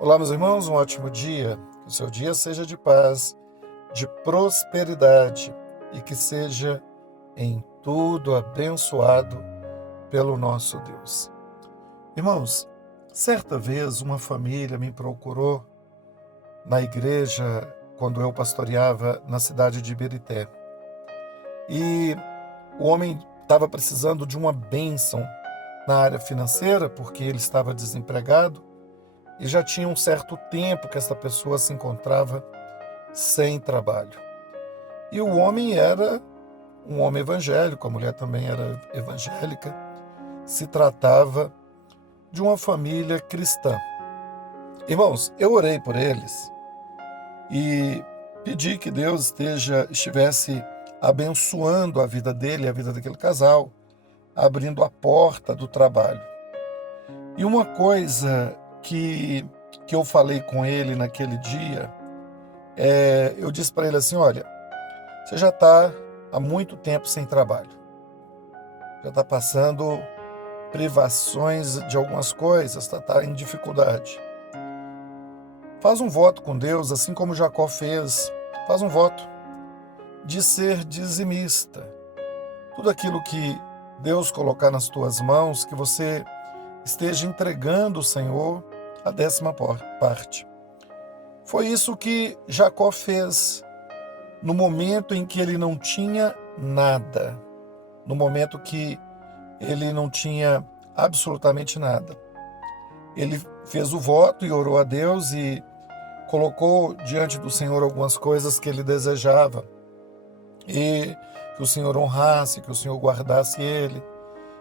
Olá, meus irmãos, um ótimo dia. Que o seu dia seja de paz, de prosperidade e que seja em tudo abençoado pelo nosso Deus. Irmãos, certa vez uma família me procurou na igreja quando eu pastoreava na cidade de Ibirité. E o homem estava precisando de uma bênção na área financeira porque ele estava desempregado e já tinha um certo tempo que essa pessoa se encontrava sem trabalho. E o homem era um homem evangélico, a mulher também era evangélica, se tratava de uma família cristã. Irmãos, eu orei por eles e pedi que Deus estivesse abençoando a vida dele, a vida daquele casal, abrindo a porta do trabalho. E uma coisa que eu falei com ele naquele dia, eu disse para ele assim, olha, você já está há muito tempo sem trabalho, já está passando privações de algumas coisas, está em dificuldade. Faz um voto com Deus, assim como Jacó fez, faz um voto de ser dizimista. Tudo aquilo que Deus colocar nas tuas mãos, que você esteja entregando ao Senhor a 10ª parte. Foi isso que Jacó fez no momento em que ele não tinha nada, no momento que ele não tinha absolutamente nada. Ele fez o voto e orou a Deus e colocou diante do Senhor algumas coisas que ele desejava e que o Senhor honrasse, que o Senhor guardasse ele,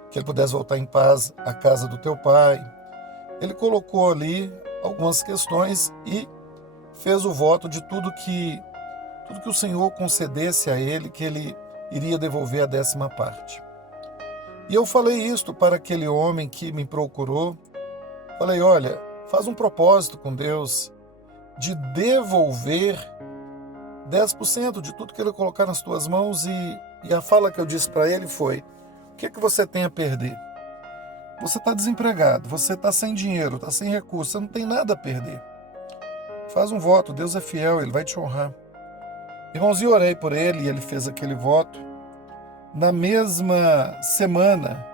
que ele pudesse voltar em paz à casa do teu pai. Ele colocou ali algumas questões e fez o voto de tudo que o Senhor concedesse a ele, que ele iria devolver a 10ª parte. E eu falei isto para aquele homem que me procurou. Falei, olha, faz um propósito com Deus de devolver 10% de tudo que ele colocar nas tuas mãos. E a fala que eu disse para ele foi, o que é que você tem a perder? Você está desempregado, você está sem dinheiro, está sem recurso, você não tem nada a perder. Faz um voto, Deus é fiel, Ele vai te honrar. Irmãos, eu orei por ele e ele fez aquele voto. Na mesma semana,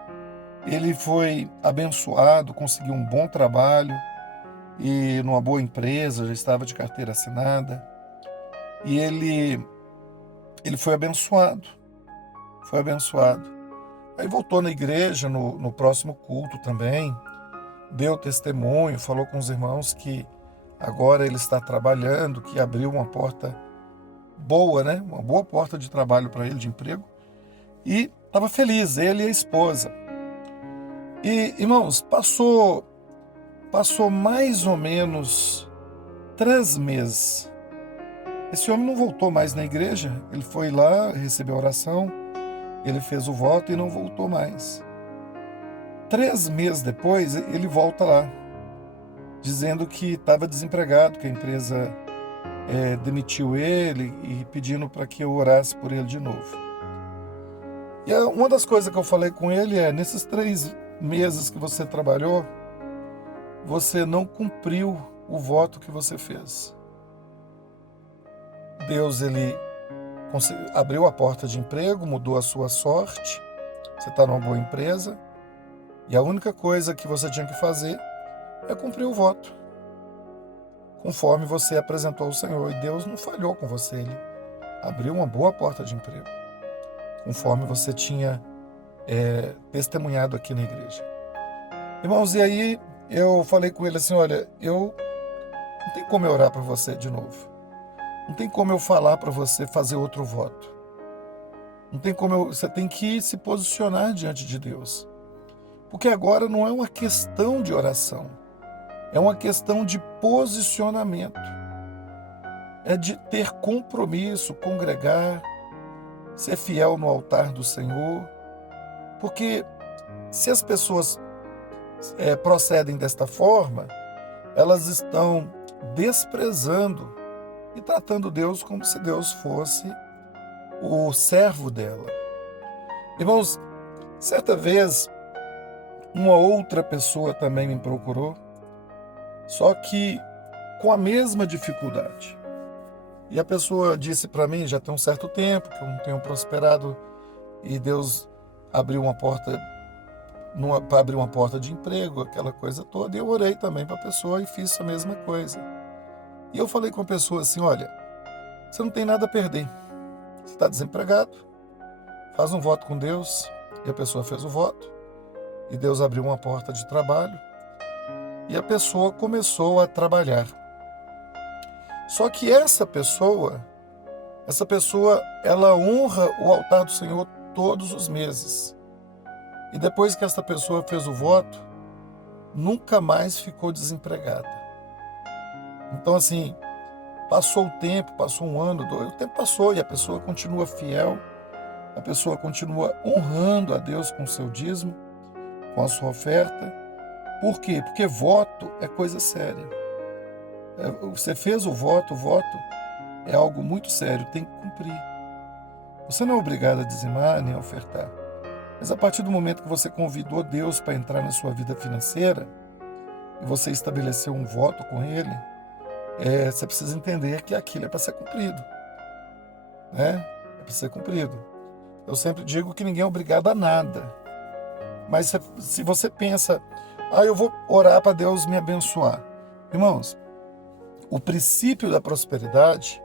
ele foi abençoado, conseguiu um bom trabalho e numa boa empresa, já estava de carteira assinada. E ele foi abençoado, foi abençoado. Aí voltou na igreja, no próximo culto também, deu testemunho, falou com os irmãos que agora ele está trabalhando, que abriu uma porta boa, né? Uma boa porta de trabalho para ele, de emprego. E estava feliz, ele e a esposa. E, irmãos, passou mais ou menos 3 meses. Esse homem não voltou mais na igreja, ele foi lá, recebeu a oração, ele fez o voto e não voltou mais. 3 meses depois, ele volta lá, dizendo que estava desempregado, que a empresa demitiu ele e pedindo para que eu orasse por ele de novo. E uma das coisas que eu falei com ele é, nesses 3 meses que você trabalhou, você não cumpriu o voto que você fez. Deus, ele abriu a porta de emprego, mudou a sua sorte, você está numa boa empresa, e a única coisa que você tinha que fazer é cumprir o voto, conforme você apresentou ao Senhor. E Deus não falhou com você, Ele abriu uma boa porta de emprego, conforme você tinha testemunhado aqui na igreja. Irmãos, e aí eu falei com ele assim, olha, não tem como eu orar para você de novo. Não tem como eu falar para você fazer outro voto. Não tem como você tem que se posicionar diante de Deus. Porque agora não é uma questão de oração. É uma questão de posicionamento. É de ter compromisso, congregar, ser fiel no altar do Senhor. Porque se as pessoas procedem desta forma, elas estão desprezando e tratando Deus como se Deus fosse o servo dela. Irmãos, certa vez, uma outra pessoa também me procurou, só que com a mesma dificuldade. E a pessoa disse para mim, já tem um certo tempo, que eu não tenho prosperado e Deus abriu uma porta, para abrir uma porta de emprego, aquela coisa toda. E eu orei também para a pessoa e fiz a mesma coisa. E eu falei com a pessoa assim, olha, você não tem nada a perder. Você está desempregado, faz um voto com Deus. E a pessoa fez o voto. E Deus abriu uma porta de trabalho. E a pessoa começou a trabalhar. Só que essa pessoa, ela honra o altar do Senhor todos os meses. E depois que essa pessoa fez o voto, nunca mais ficou desempregada. Então, assim, passou o tempo, passou um ano, o tempo passou e a pessoa continua fiel, a pessoa continua honrando a Deus com o seu dízimo, com a sua oferta. Por quê? Porque voto é coisa séria. Você fez o voto é algo muito sério, tem que cumprir. Você não é obrigado a dizimar nem a ofertar. Mas a partir do momento que você convidou Deus para entrar na sua vida financeira e você estabeleceu um voto com Ele, você precisa entender que aquilo é para ser cumprido. Né? É para ser cumprido. Eu sempre digo que ninguém é obrigado a nada. Mas se você pensa, eu vou orar para Deus me abençoar. Irmãos, o princípio da prosperidade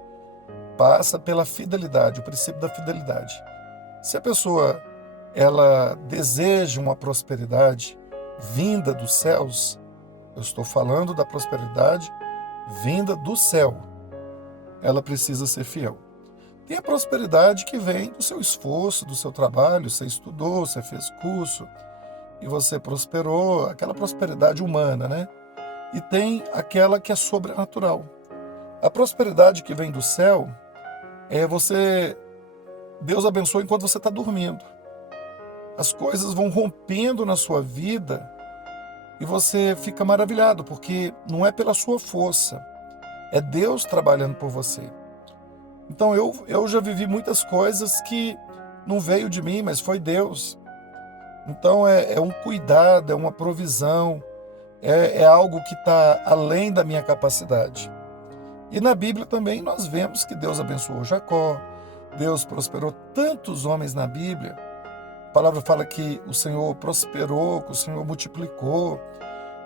passa pela fidelidade, o princípio da fidelidade. Se a pessoa ela deseja uma prosperidade vinda dos céus, eu estou falando da prosperidade vinda do céu, ela precisa ser fiel. Tem a prosperidade que vem do seu esforço, do seu trabalho, você estudou, você fez curso e você prosperou, aquela prosperidade humana, né? E tem aquela que é sobrenatural. A prosperidade que vem do céu Deus abençoa enquanto você está dormindo. As coisas vão rompendo na sua vida e você fica maravilhado, porque não é pela sua força, é Deus trabalhando por você. Então eu já vivi muitas coisas que não veio de mim, mas foi Deus. Então é um cuidado, é uma provisão, é algo que está além da minha capacidade. E na Bíblia também nós vemos que Deus abençoou Jacó, Deus prosperou tantos homens na Bíblia. A palavra fala que o Senhor prosperou, que o Senhor multiplicou.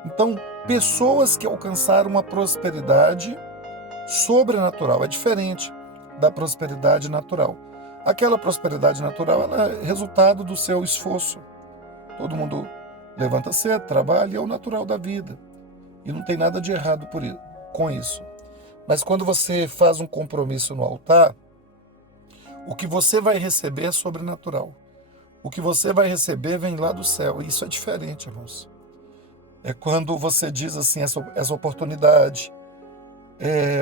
Então, pessoas que alcançaram uma prosperidade sobrenatural é diferente da prosperidade natural. Aquela prosperidade natural ela é resultado do seu esforço. Todo mundo levanta cedo, trabalha, é o natural da vida. E não tem nada de errado com isso. Mas quando você faz um compromisso no altar, o que você vai receber é sobrenatural. O que você vai receber vem lá do céu. E isso é diferente, irmãos. É quando você diz assim, essa oportunidade,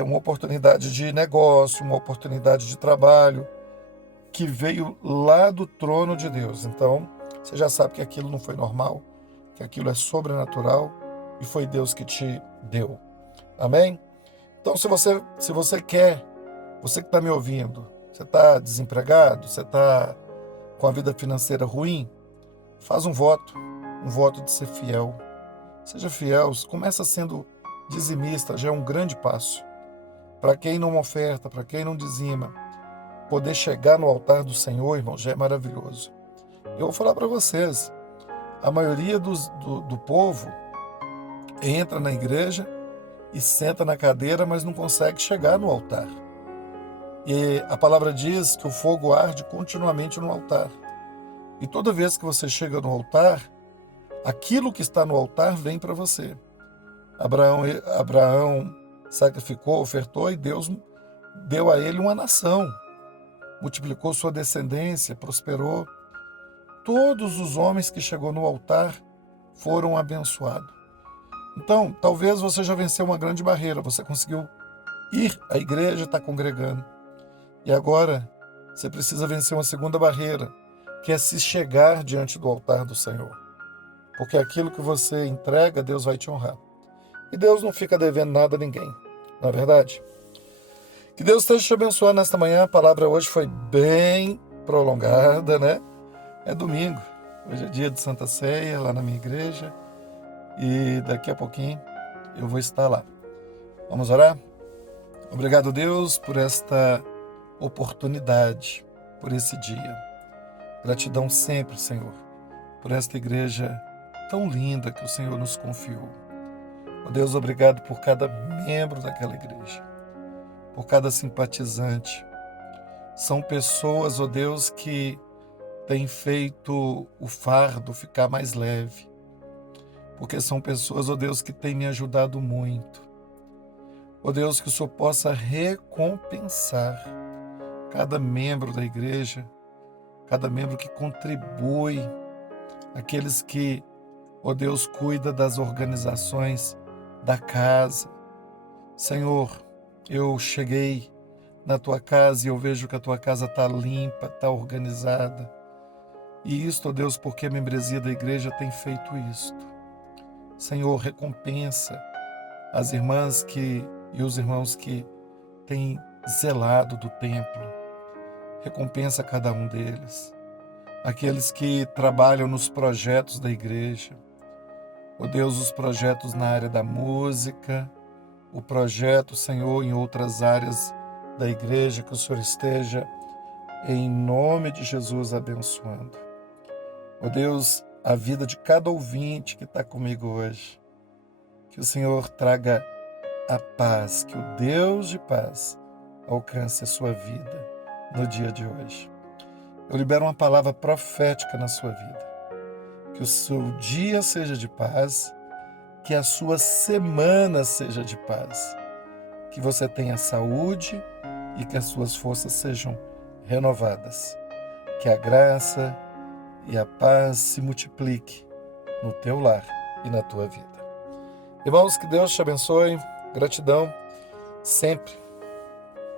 uma oportunidade de negócio, uma oportunidade de trabalho, que veio lá do trono de Deus. Então, você já sabe que aquilo não foi normal, que aquilo é sobrenatural e foi Deus que te deu. Amém? Então, se você quer, você que está me ouvindo, você está desempregado, você está com a vida financeira ruim, faz um voto de ser fiel. Seja fiel, começa sendo dizimista, já é um grande passo. Para quem não oferta, para quem não dizima, poder chegar no altar do Senhor, irmão, já é maravilhoso. Eu vou falar para vocês, a maioria do povo entra na igreja e senta na cadeira, mas não consegue chegar no altar. E a palavra diz que o fogo arde continuamente no altar. E toda vez que você chega no altar, aquilo que está no altar vem para você. Abraão sacrificou, ofertou e Deus deu a ele uma nação. Multiplicou sua descendência, prosperou. Todos os homens que chegou no altar foram abençoados. Então, talvez você já venceu uma grande barreira, você conseguiu ir à igreja, está congregando. E agora você precisa vencer uma segunda barreira, que é se chegar diante do altar do Senhor. Porque aquilo que você entrega, Deus vai te honrar. E Deus não fica devendo nada a ninguém, não é verdade? Que Deus esteja te abençoando nesta manhã. A palavra hoje foi bem prolongada, né? É domingo, hoje é dia de Santa Ceia, lá na minha igreja. E daqui a pouquinho eu vou estar lá. Vamos orar? Obrigado, Deus, por esta oportunidade, por esse dia. Gratidão sempre, Senhor, por esta igreja tão linda que o Senhor nos confiou. Ó Deus, obrigado por cada membro daquela igreja, por cada simpatizante. São pessoas, ó Deus, que têm feito o fardo ficar mais leve, porque são pessoas, ó Deus, que têm me ajudado muito. Ó Deus, que o Senhor possa recompensar cada membro da igreja, cada membro que contribui, aqueles que, ó Deus, cuida das organizações da casa. Senhor, eu cheguei na tua casa e eu vejo que a tua casa está limpa, está organizada. E isto, ó Deus, porque a membresia da igreja tem feito isto. Senhor, recompensa as irmãs e os irmãos que têm zelado do templo. Recompensa cada um deles. Aqueles que trabalham nos projetos da igreja. Ó Deus, os projetos na área da música, o projeto, Senhor, em outras áreas da igreja, que o Senhor esteja, em nome de Jesus, abençoando. Ó Deus, a vida de cada ouvinte que está comigo hoje, que o Senhor traga a paz, que o Deus de paz alcance a sua vida no dia de hoje. Eu libero uma palavra profética na sua vida. Que o seu dia seja de paz, que a sua semana seja de paz, que você tenha saúde e que as suas forças sejam renovadas. Que a graça e a paz se multiplique no teu lar e na tua vida. Irmãos, que Deus te abençoe. Gratidão sempre